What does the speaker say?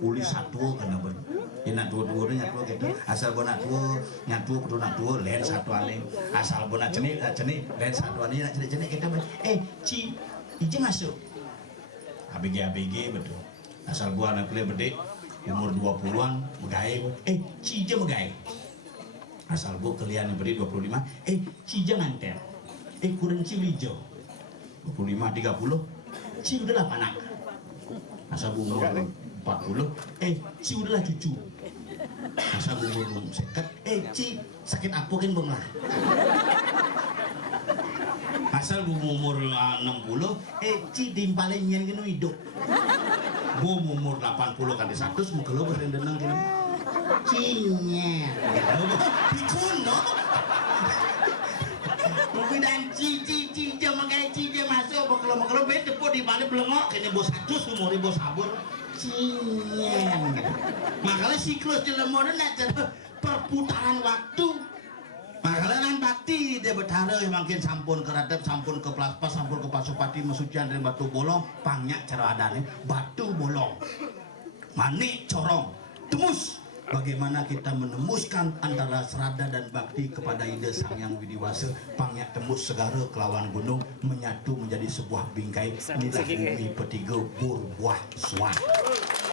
uli satu kena ben nak dua-dua nyatu gitu asal bona tua nyatu kudu nak tua lain satu aling asal bona cenik lain satu aling nak cenik kita ci iji masuk ABG betul asal gua anak kuliah bedek umur 20-an megai ci je megai asal gua kalian yang beri 25 ci je nganter kurang ci hijau 25 30 ci udah 8 anak asal umur 40 ci udahlah cucu asal umur seket ci sakit apa kan bang lah asal umur 60 ci timpalin yang kena hidup umur 80 kan di 100 muka lo berendenang kena cinya dikuno mungkin dan cici jangan kayak cici masuk kalau beda po di balik belengok kini bos 100 umur bos sabur cinyeng makanya siklus di lemon nak perputaran waktu makanya kan bakti dia bertara makin sampun ke radap sampun ke plaspas sampun ke pasupati masucian dari batu bolong pangnya cara adanya batu bolong manik corong temus bagaimana kita menemuskan antara serada dan bakti kepada ide sang yang widiwasa pangnya tembus segara kelawan gunung menyatu menjadi sebuah bingkai inilah bumi petiga berbuah suat